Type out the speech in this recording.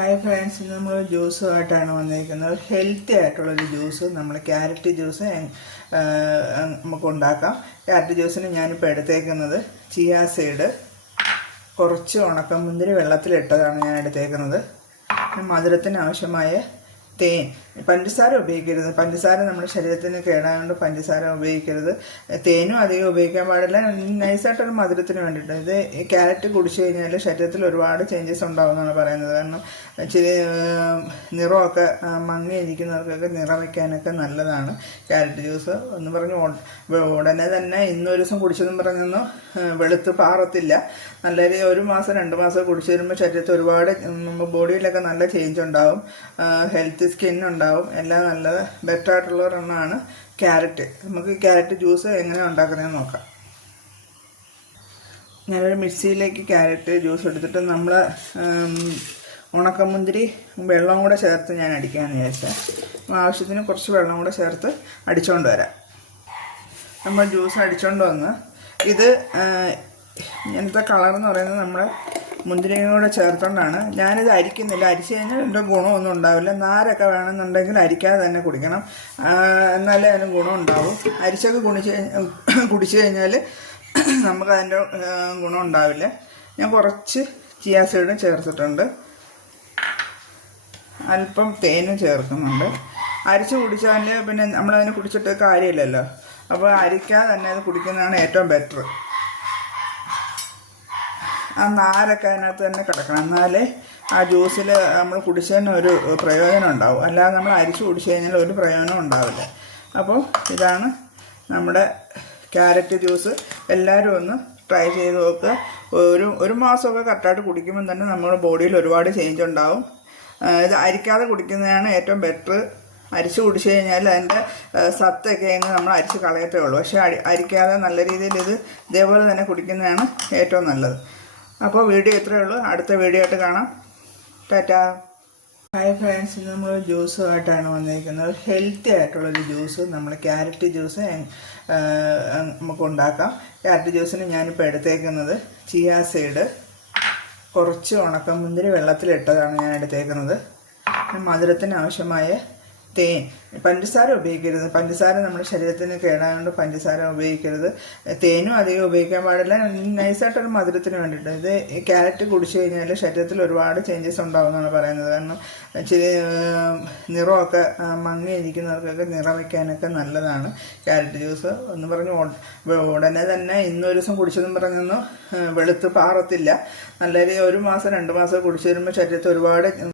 Hi friends, ഇന്ന് നമ്മൾ ജ്യൂസുമായിട്ടാണ് വന്നിരിക്കുന്നത്. ഹെൽത്തി ആയിട്ടുള്ളൊരു ജ്യൂസ്, നമ്മൾ ക്യാരറ്റ് ജ്യൂസ് നമുക്ക് ഉണ്ടാക്കാം. ക്യാരറ്റ് ജ്യൂസിന് ഞാനിപ്പോൾ എടുത്തേക്കുന്നത് ചിയ സീഡ്, കുറച്ച് ഉണക്കമുന്തിരി വെള്ളത്തിലിട്ടതാണ് ഞാൻ എടുത്തേക്കുന്നത്. മധുരത്തിന് ആവശ്യമായ തേൻ. പഞ്ചസാര ഉപയോഗിക്കരുത്, പഞ്ചസാര നമ്മുടെ ശരീരത്തിന് കേടായതുകൊണ്ട് പഞ്ചസാര ഉപയോഗിക്കരുത്. തേനും അധികം ഉപയോഗിക്കാൻ പാടില്ല, നൈസായിട്ടൊരു മധുരത്തിന് വേണ്ടിയിട്ട്. ഇത് ക്യാരറ്റ് കുടിച്ചു കഴിഞ്ഞാൽ ശരീരത്തിൽ ഒരുപാട് ചേഞ്ചസ് ഉണ്ടാകുമെന്നാണ് പറയുന്നത്. കാരണം ഇച്ചിരി നിറമൊക്കെ മങ്ങിയിരിക്കുന്നവർക്കൊക്കെ നിറം വയ്ക്കാനൊക്കെ നല്ലതാണ് ക്യാരറ്റ് ജ്യൂസ് എന്ന് പറഞ്ഞ് ഉടനെ തന്നെ ഇന്നൊരു ദിവസം കുടിച്ചതെന്ന് പറഞ്ഞൊന്നും വെളുത്ത് പാറത്തില്ല. നല്ല ഒരു മാസം 2 മാസം കുടിച്ചു വരുമ്പോൾ ശരീരത്തിൽ ഒരുപാട് ബോഡിയിലൊക്കെ നല്ല ചേഞ്ച് ഉണ്ടാവും, ഹെൽത്തി സ്കിന്നുണ്ടാവും, എല്ലാം നല്ലത് ബെറ്റർ ആയിട്ടുള്ള ഒരെണ്ണമാണ് ക്യാരറ്റ്. നമുക്ക് ക്യാരറ്റ് ജ്യൂസ് എങ്ങനെ ഉണ്ടാക്കുന്നതെന്ന് നോക്കാം. ഞാനൊരു മിക്സിയിലേക്ക് ക്യാരറ്റ് ജ്യൂസ് എടുത്തിട്ട് നമ്മൾ ഉണക്കമുന്തിരി വെള്ളം കൂടെ ചേർത്ത് ഞാൻ അടിക്കാമെന്ന് വിചാരിച്ചാൽ ആവശ്യത്തിന് കുറച്ച് വെള്ളം കൂടെ ചേർത്ത് അടിച്ചുകൊണ്ട് വരാം. നമ്മൾ ജ്യൂസ് അടിച്ചുകൊണ്ട് വന്ന് ഇത് ഇങ്ങനത്തെ കളറെന്ന് പറയുന്നത് നമ്മുടെ മുന്തിരിയും കൂടെ ചേർത്തുകൊണ്ടാണ്. ഞാനിത് അരിക്കുന്നില്ല, അരിച്ചു കഴിഞ്ഞാൽ എൻ്റെ ഗുണമൊന്നും ഉണ്ടാവില്ല. നാരൊക്കെ വേണമെന്നുണ്ടെങ്കിൽ അരിക്കാതെ തന്നെ കുടിക്കണം, എന്നാലേ അതിന് ഗുണം ഉണ്ടാവും. അരിച്ചൊക്കെ കുടിച്ചു കഴിഞ്ഞാൽ നമുക്കതിൻ്റെ ഗുണം ഉണ്ടാവില്ല. ഞാൻ കുറച്ച് ചിയ സീഡും ചേർത്തിട്ടുണ്ട്, അല്പം തേനും ചേർക്കുന്നുണ്ട്. അരിച്ച് കുടിച്ചാൽ പിന്നെ നമ്മളതിനെ കുടിച്ചിട്ട് കാര്യമില്ലല്ലോ, അപ്പോൾ അരിക്കാതെ തന്നെ അത് കുടിക്കുന്നതാണ് ഏറ്റവും ബെറ്റർ. ആ നാരൊക്കെ അതിനകത്ത് തന്നെ കിടക്കണം, എന്നാലേ ആ ജ്യൂസിൽ നമ്മൾ കുടിച്ചതിന് ഒരു പ്രയോജനം ഉണ്ടാവും. അല്ലാതെ നമ്മൾ അരിച്ച് കുടിച്ചു കഴിഞ്ഞാൽ ഒരു പ്രയോജനം ഉണ്ടാവില്ല. അപ്പോൾ ഇതാണ് നമ്മുടെ ക്യാരറ്റ് ജ്യൂസ്. എല്ലാവരും ഒന്ന് ട്രൈ ചെയ്ത് നോക്കുക. ഒരു മാസമൊക്കെ കറക്റ്റായിട്ട് കുടിക്കുമ്പോൾ തന്നെ നമ്മുടെ ബോഡിയിൽ ഒരുപാട് ചേഞ്ച് ഉണ്ടാവും. ഇത് അരിക്കാതെ കുടിക്കുന്നതാണ് ഏറ്റവും ബെറ്റർ. അരിച്ച് കുടിച്ചു കഴിഞ്ഞാൽ അതിൻ്റെ സത്തൊക്കെ അങ്ങ് നമ്മൾ അരിച്ച് കളയത്തേ ഉള്ളൂ. പക്ഷേ അരിക്കാതെ നല്ല രീതിയിൽ ഇത് ഇതേപോലെ തന്നെ കുടിക്കുന്നതാണ് ഏറ്റവും നല്ലത്. അപ്പോൾ വീഡിയോ ഇത്രയേ ഉള്ളൂ. അടുത്ത വീഡിയോ ആയിട്ട് കാണാം. ടാറ്റാ. ഹായ് ഫ്രണ്ട്സ്, ഇന്ന് നമ്മൾ ജ്യൂസുമായിട്ടാണ് വന്നിരിക്കുന്നത്. ഹെൽത്തി ആയിട്ടുള്ളൊരു ജ്യൂസ്, നമ്മൾ ക്യാരറ്റ് ജ്യൂസ് നമുക്ക് ഉണ്ടാക്കാം. ക്യാരറ്റ് ജ്യൂസിന് ഞാനിപ്പോൾ എടുത്തേക്കുന്നത് ചിയ സീഡ്, കുറച്ച് ഉണക്കമുന്തിരി വെള്ളത്തിലിട്ടതാണ് ഞാൻ എടുത്തേക്കുന്നത്. മധുരത്തിന് ആവശ്യമായ തേൻ. പഞ്ചസാര ഉപയോഗിക്കരുത്, പഞ്ചസാര നമ്മുടെ ശരീരത്തിന് കേടായതുകൊണ്ട് പഞ്ചസാര ഉപയോഗിക്കരുത്. തേനും അധികം ഉപയോഗിക്കാൻ പാടില്ല, നൈസായിട്ടൊരു മധുരത്തിന് വേണ്ടിയിട്ട്. ഇത് ക്യാരറ്റ് കുടിച്ചു കഴിഞ്ഞാൽ ശരീരത്തിൽ ഒരുപാട് ചേഞ്ചസ് ഉണ്ടാകുമെന്നാണ് പറയുന്നത്. കാരണം ഇച്ചിരി നിറമൊക്കെ മങ്ങിയിരിക്കുന്നവർക്കൊക്കെ നിറം വയ്ക്കാനൊക്കെ നല്ലതാണ് ക്യാരറ്റ് ജ്യൂസ് എന്ന് പറഞ്ഞ് ഉടനെ തന്നെ ഇന്നൊരു ദിവസം കുടിച്ചതെന്ന് പറഞ്ഞൊന്നും വെളുത്ത് പാറത്തില്ല. നല്ല ഒരു മാസം 2 മാസം കുടിച്ചു വരുമ്പോൾ ശരീരത്തിൽ ഒരുപാട്